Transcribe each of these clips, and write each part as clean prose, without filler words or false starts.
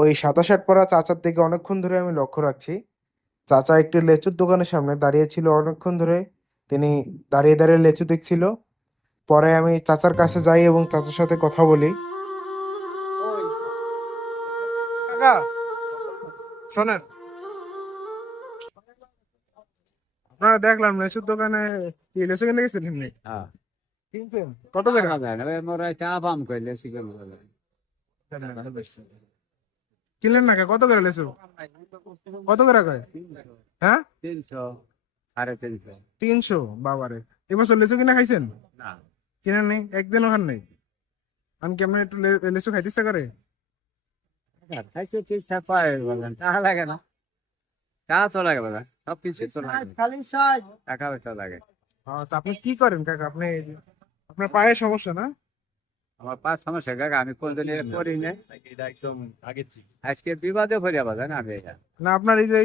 ওই সাদা শার্ট পরা চাচার দিকে অনেকক্ষণ ধরে আমি লক্ষ্য রাখছি। চাচা একটি লেচুর দোকানের সামনে দাঁড়িয়ে ছিল অনেকক্ষণ ধরে। তিনি দাঁড়িয়ে দাঁড়িয়ে লেচু দেখছিল। পরে আমি চাচার কাছে যাই এবং চাচার সাথে কথা বলি। কাকা, শোনেন, আপনারা দেখলাম লেচুর দোকানে কি লেচু কিনতে গেছিলেন? হ্যাঁ, কিনছেন কত করে? মোরা চা পাম কইলে শিখে কিনলেন না কে? কত করে লেচু? কত করে কয়? হ্যাঁ, 300, 350। 300? বাবারে, এবছর লেচু কিনা খাইছেন? না, কিনেন নেই? একদিনও খান নেই? আমি কি আপনার একটু লেচু খাইতে ইচ্ছা করে? খাইতে চেষ্টা পায় বলেন, টাকা লাগে না। টাকা তো লাগে বলেন, সবকিছু তো লাগে, টাকা পয়সা লাগে। তা আপনি কি করেন কাকা? আপনি আপনার পায়ে সমস্যা না? আমার 5 সমস্যা কাকা, আমি কোনদিন করি না। একদম আজকে বিবাদে ভরিয়া বাজান আমি এটা। না, আপনার এই যে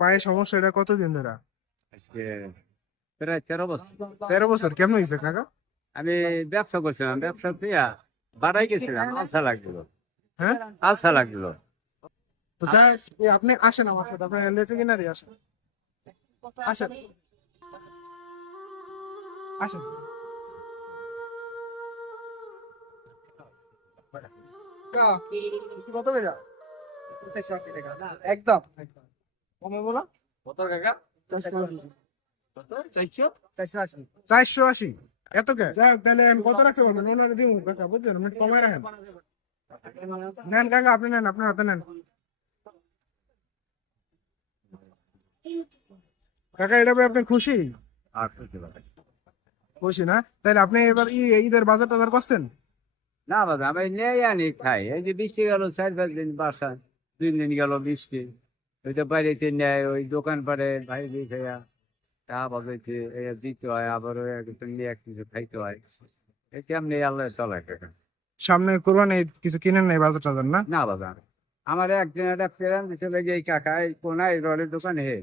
পায়ে সমস্যা, এটা কতদিন ধরে? আজকে প্রায় 13 বছর। 13 বছর? কেমন হয়েছে কাকা? আমি ব্যবসা করছিলাম, ব্যবসা দিয়া বাড়াই গেছিলাম, আলসা লাগলো। হ্যাঁ, আলসা লাগলো। তো যাই হোক, আপনি আসেন আমার সাথে, আপনি লেচু কিনা দিয়ে আসেন। আসেন, আসেন। কত করে? একদম একদম কমে বলো। কত কাকা? 480? এত কে? যাই হোক, তাহলে কত রাখতে পারবেন? ওনারে দিব কাকা, বুঝছেন? আপনি কমায় রাখেন। নেন কাকা, আপনি নেন, আপনার হাতে নেন। কাকা, এটা পেয়ে আপনি খুশি? আর কিছু না। খুশি না? তাহলে আপনি এবার ঈদের বাজার টাজার করছেন? না বাবা, আমি নেই আনি খাই। এই যে বৃষ্টি গেল 4-5 দিন বাসা, 2 দিন গেল বৃষ্টি। ওইটা বাড়িতে নেয়, ওই দোকান পাড়ে ভাই দিয়ে খাইয়া চা বাজাইছে, দিতে হয়, আবার ওই একটু নিয়ে এক কিছু খাইতে হয়। এই কেমনি আল্লাহ চলে কাকা। সামনে কোরবানি ঈদ, কিছু কিনেন নাই বাজার টাজার না? না বাবা, আমার একদিন একটা ফেরান দিছিল যে এই কাকা এই কোনায় রলের দোকানে হে,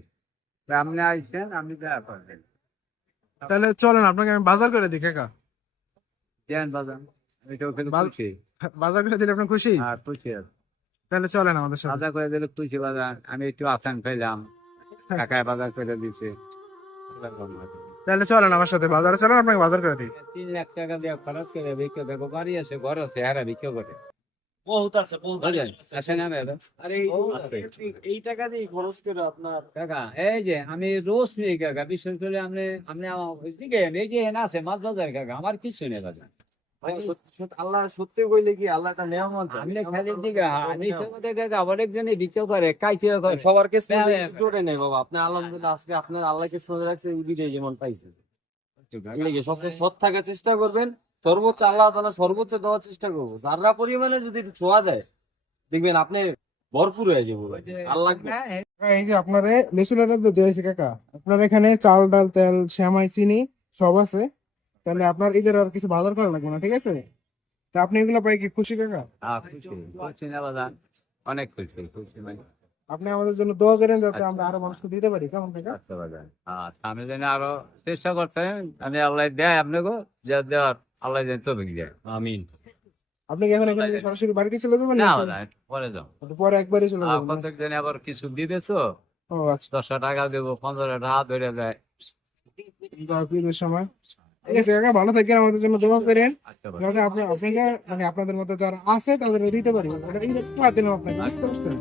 তা আপনি আসছেন, আপনি দেখা করবেন। তাহলে চলেন, আপনাকে আমি বাজার করে দিই কাকা। দেন বাজান, ওইটাও কিন্তু বাজ- খুশি। বাজার করে দিলে আপনি খুশি? আর খুশি আছে। তাহলে চলেন আমাদের সাথে। বাজার করে দিলে খুশি বাজার, আমি একটু আসান পেলাম, কাকায় বাজার করে দিছে। তাহলে চলেন আমার সাথে বাজারে, চলেন আপনাকে বাজার করে দিই। 3 লাখ টাকা দিয়ে খরচ করে বিক্রি দেখো, বাড়ি আছে, ঘর আছে, হারা বিক্রি করে। বহুত আছে, বহুত বুঝলেন? আছে না দাদা? আরে এই টাকা দিয়ে খরচ করে আপনার কাকা এই যে আমি রোজ নিই কাকা, বিশেষ করে আপনি আপনি আমার ওইদিকে এই যে এখানে আছে মাছ বাজার কাকা, আমার কিছু নেই দাদা। আল্লাহ সত্যি কইলে কি আল্লাহ একটা নিয়ামত দেয়। আপনি খালি দিকে আমি কাকা অনেকজনই বিক্রি করে, কাইতে করে। সবার কাছে হ্যাঁ, জোরে নেই বাবা, আপনি আলহামদুলিল্লাহ আজকে আপনার আল্লাহকে শুনে রাখছে, এই বিজয় যেমন পাইছে। এই লেগে সবসময় সৎ থাকার চেষ্টা করবেন, সর্বোচ্চ আল্লাহ তাআলা সর্বোচ্চ দেওয়ার চেষ্টা করবো। যারা পরিমাণে যদি একটু ছোঁয়া দেয়, দেখবেন আপনি ভরপুর হয়ে যাবো ভাই। আল্লাহ এই যে আপনার লিচু লাটা তো দিয়েছি কাকা, আপনার এখানে চাল ডাল তেল সেমাই চিনি সব আছে। তাহলে আপনার ঈদের আর কিছু বাজার করা লাগবে না, ঠিক আছে? তা আপনি এগুলো পাই কি খুশি কাকা? খুশি খুশি না বাজার, অনেক খুশি, খুশি মানে। আপনি আমাদের জন্য দোয়া করেন যাতে আমরা আরো মানুষকে দিতে পারি, কেমন কাকা? আচ্ছা বাজার, আমি যেন আরো চেষ্টা করতেন, আমি আল্লাহ দেয় আপনাকে, যা দেওয়ার আল্লাহ যেন তৌফিক দেয়, আমিন। আপনি কি এখন এখানে থেকে সরাসরি বাড়িতে চলে যাবেন না নাকি বাজার, পরে যাও। একটু পরে একবারই চলে যাবেন? প্রত্যেক দিনে আবার কিছু দিতেছো, ও আচ্ছা, 10 টাকা দেবো, 15 টাকা ধরে দেয়। ঈদের সময়। ঠিক আছে কাকা, ভালো থাকেন, আমাদের জন্য দোয়া করেন আচ্ছা বাজার। যাতে আপনাকে মানে আপনাদের মধ্যে যারা আছে তাদের দিতে পারি। এটা ঈদের দিন আপনাকে, বুঝতে পারছেন?